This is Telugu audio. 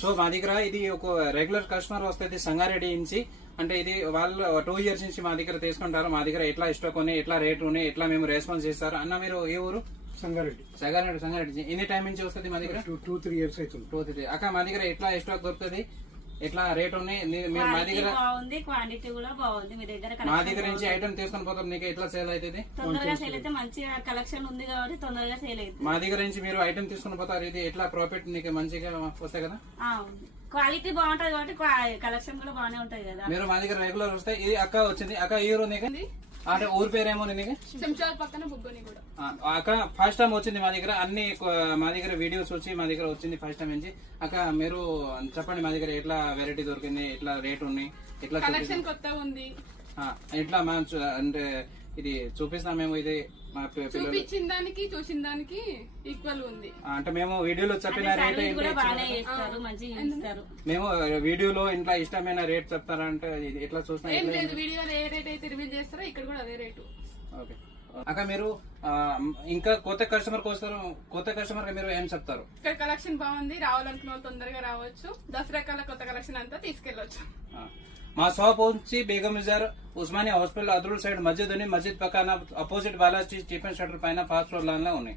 సో మా దగ్గర ఇది ఒక రెగ్యులర్ కస్టమర్ వస్తుంది సంగారెడ్డి నుంచి, అంటే ఇది వాళ్ళు 2 years నుంచి మా దగ్గర తీసుకుంటారు. మా దగ్గర ఎట్లా స్టాక్ ఉన్నాయి, ఎట్లా రేట్ ఉన్నాయి, ఎట్లా మేము రెస్పాన్స్ చేస్తారు అన్న. మీరు ఏ ఊరు? సంగారెడ్డి. ఎన్ని టైం నుంచి వస్తుంది మా దగ్గర? 2-3 years అవుతుంది. 2-3. అక్క మా దగ్గర ఎట్లా స్టాక్ దొరుకుతుంది, ఎట్లా రేట్ ఉన్నాయి? మీరు మా దగ్గర బాగుంది, క్వాంటిటీ కూడా బాగుంది. మీ దగ్గర మా దగ్గర నుంచి ఐటమ్ తీసుకొని పోతాం, నీకు ఎట్లా సేల్ అవుతుంది? తొందరగా సేల్ అయితే మంచిగా కలెక్షన్ ఉంది కాబట్టి తొందరగా సేల్ అవుతుంది. మా దగ్గర నుంచి మీరు ఐటమ్ తీసుకొని పోతారు, ఇది ఎట్లా ప్రాఫిట్ నీకు మంచిగా వస్తాయి కదా. క్వాలిటీ బాగుంటది కాబట్టి కలెక్షన్ కూడా బాగానే ఉంటది కదా. మీరు మా దగ్గర రెగ్యులర్ వస్తాయి. ఇది అక్క వచ్చింది. అక్క ఈ ఊరు నీకు? అంటే ఊరు పేరేమో నీకు? పక్కన బుగ్గని కూడా. అక్క ఫస్ట్ టైం వచ్చింది మా దగ్గర, అన్ని మా దగ్గర వీడియోస్ వచ్చి మా దగ్గర వచ్చింది ఫస్ట్ టైం నుంచి. అక్క మీరు చెప్పండి, మా దగ్గర ఎట్లా వెరైటీ దొరికింది, ఎట్లా రేట్ ఉన్నాయి, ఎట్లా కలెక్షన్ కొత్తగా ఉంది, ఎట్లా మనం అంటే ఇది చూపిస్తాం మేము. ఇది మా చూపించిన దానికి చూసిన దానికి ఈక్వల్ ఉంది. అంటే మేము వీడియోలో చెప్పిన రేట్ మేము వీడియోలో ఇంట్లో ఇష్టమైన రేట్ చెప్తారా అంటే ఎట్లా చూసినా ఏం లేదు, వీడియోలో ఏ రేట్ అయితే రివీల్ చేస్తారో ఇక్కడ కూడా అదే రేటు. ఓకే అక్క, మీరు ఇంకా కొత్త కస్టమర్ వస్తారు, కొత్త కస్టమర్ కి మీరు ఏం చెప్తారు? ఇక్కడ కలెక్షన్ బాగుంది, రావాలనుకున్న వాళ్ళు తొందరగా రావచ్చు. దసరా కాల కొత్త కలెక్షన్ అంతా తీసుకెళ్లొచ్చు. మా షాప్ వచ్చి బేగం బజార్ ఉస్మానియా హాస్పిటల్ అదురుల్ సైడ్ మస్జిద్ ఉంది. మస్జిద్ పక్కన అపోజిట్ బాలాజీ టిఫిన్ సెంటర్ పైన 5th floor లో ఉన్నాయి.